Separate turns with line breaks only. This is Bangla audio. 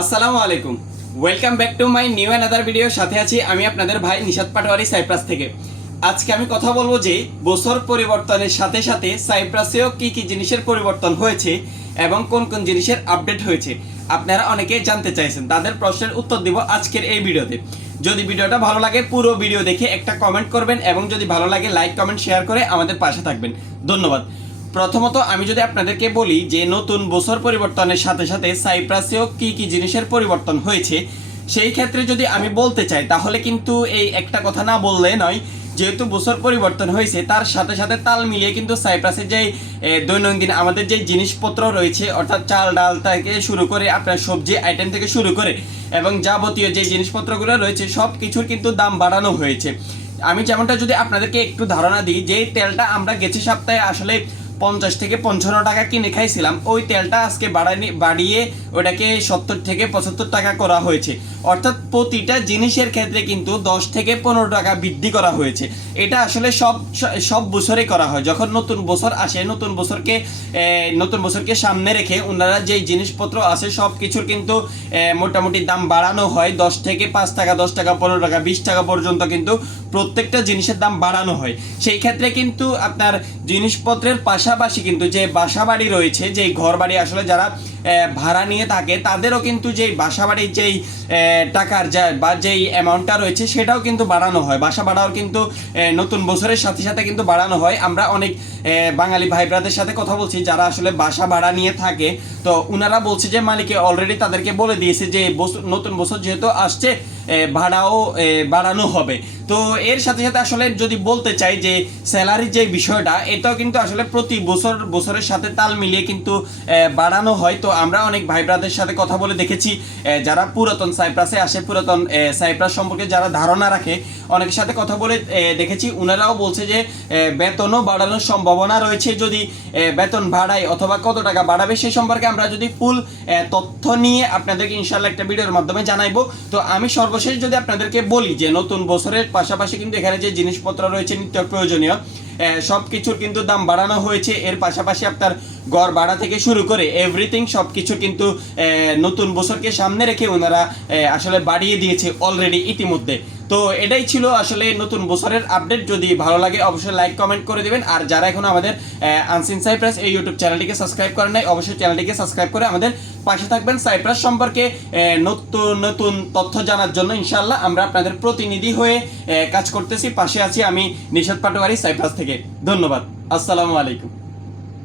আসসালামু আলাইকুম। Welcome back to my new another video সাথে আছি আমি আপনাদের ভাই নিশাদ পাটোয়ারি সাইপ্রাস থেকে। আজকে আমি কথা বলব যে বছর পরিবর্তনের সাথে সাথে সাইপ্রাসেও কি কি জিনিসের পরিবর্তন হয়েছে এবং কোন কোন জিনিসের আপডেট হয়েছে আপনারা অনেকে জানতে চাইছেন। তাদের প্রশ্নের উত্তর দিব আজকের এই ভিডিওতে। যদি ভিডিওটা ভালো লাগে, পুরো ভিডিও দেখে একটা কমেন্ট করবেন এবং যদি ভালো লাগে লাইক কমেন্ট শেয়ার করে আমাদের পাশে থাকবেন। ধন্যবাদ। প্রথমত আমি যদি আপনাদেরকে বলি যে নতুন বছর পরিবর্তনের সাথে সাথে সাইপ্রাসেও কি কি জিনিসের পরিবর্তন হয়েছে, সেই ক্ষেত্রে যদি আমি বলতে চাই, তাহলে কিন্তু এই একটা কথা না বললে নয়, যেহেতু বছর পরিবর্তন হয়েছে, তার সাথে সাথে তাল মিলিয়ে কিন্তু সাইপ্রাসের যে দৈনন্দিন আমাদের যে জিনিসপত্র রয়েছে, অর্থাৎ চাল ডাল থেকে শুরু করে আপনার সবজি আইটেম থেকে শুরু করে এবং যাবতীয় যে জিনিসপত্রগুলো রয়েছে, সব কিছুর কিন্তু দাম বাড়ানো হয়েছে। আমি যেমনটা যদি আপনাদেরকে একটু ধারণা দিই, যে তেলটা আমরা গেছে সপ্তাহে আসলে পঞ্চাশ থেকে পঞ্চান্ন টাকা কিনে খাইছিলাম। ওই তেলটা আজকে বাড়ানি বাড়িয়ে ওটাকে সত্তর থেকে পঁচাত্তর টাকা করা হয়েছে। অর্থাৎ প্রতিটা জিনিসের ক্ষেত্রে কিন্তু দশ থেকে পনেরো টাকা বৃদ্ধি করা হয়েছে। এটা আসলে সব সব বছরে করা হয়। যখন নতুন বছর আসে, নতুন বছরকে নতুন বছরকে সামনে রেখে ওনারা যেই জিনিসপত্র আছে, সব কিছুর কিন্তু মোটামুটি দাম বাড়ানো হয়। দশ থেকে পাঁচ টাকা, দশ টাকা, পনেরো টাকা, বিশ টাকা পর্যন্ত কিন্তু প্রত্যেকটা জিনিসের দাম বাড়ানো হয়। সেই ক্ষেত্রে কিন্তু আপনার জিনিসপত্রের পাশাপাশি কিন্তু যে বাসা বাড়ি রয়েছে, যেই ঘর বাড়ি আসলে যারা ভাড়া নিয়ে থাকে, তাদেরও কিন্তু যেই বাসা বাড়ির যেই টাকার যা, বা যেই অ্যামাউন্টটা রয়েছে, সেটাও কিন্তু বাড়ানো হয়। বাসা ভাড়াও কিন্তু নতুন বছরের সাথে সাথে কিন্তু বাড়ানো হয়। আমরা অনেক বাঙালি ভাই ব্রাদের সাথে কথা বলছি, যারা আসলে বাসা ভাড়া নিয়ে থাকে। তো উনারা বলছে যে, মালিকে অলরেডি তাদেরকে বলে দিয়েছে যে নতুন বছর যেহেতু আসছে ভাড়াও বাড়ানো হবে। তো এর সাথে সাথে আসলে যদি বলতে চাই যে স্যালারির যে বিষয়টা, এটাও কিন্তু আসলে প্রতি বছর, বছরের সাথে তাল মিলিয়ে কিন্তু বাড়ানো হয়। তো আমরা অনেক ভাই ব্রাদের সাথে কথা বলে দেখেছি যারা পুরাতন সাইপ্রাসে আসে, পুরাতন সাইপ্রাস সম্পর্কে যারা ধারণা রাখে, অনেকের সাথে কথা বলে দেখেছি। ওনারাও বলছে যে বেতনও বাড়ানোর সম্ভাবনা রয়েছে। যদি বেতন বাড়ায় অথবা কত টাকা বাড়াবে সেই সম্পর্কে আমরা যদি ফুল তথ্য নিয়ে আপনাদেরকে ইনশাল্লাহ একটা ভিডিওর মাধ্যমে জানাইবো। তো আমি সর্বশেষ যদি আপনাদেরকে বলি যে নতুন বছরের পাশাপাশি কিন্তু এখানে যে জিনিসপত্র রয়েছে নিত্য প্রয়োজনীয় সব কিছুর কিন্তু দাম বাড়ানো হয়েছে। এর পাশাপাশি আপনার গড় ভাড়া থেকে শুরু করে এভরিথিং সব কিছু কিন্তু নতুন বছরকে সামনে রেখে ওনারা আসলে বাড়িয়ে দিয়েছে অলরেডি ইতিমধ্যে। তো এটাই ছিল আসলে নতুন বছরের আপডেট যদি ভালো লাগে অবশ্যই লাইক কমেন্ট করে দিবেন। আর যারা এখন আমাদের আনসিন সাইপ্রাস এই ইউটিউব চ্যানেলটিকে সাবস্ক্রাইব করেন নাই, অবশ্যই চ্যানেলটিকে সাবস্ক্রাইব করে আমাদের পাশে থাকবেন। সাইপ্রাস সম্পর্কে নতুন নতুন তথ্য জানার জন্য ইনশাল্লাহ আমরা আপনাদের প্রতিনিধি হয়ে কাজ করতেছি। পাশে আছি আমি নিশাদ পাটোয়ারি সাইপ্রাস থেকে। ধন্যবাদ। আসসালামু আলাইকুম।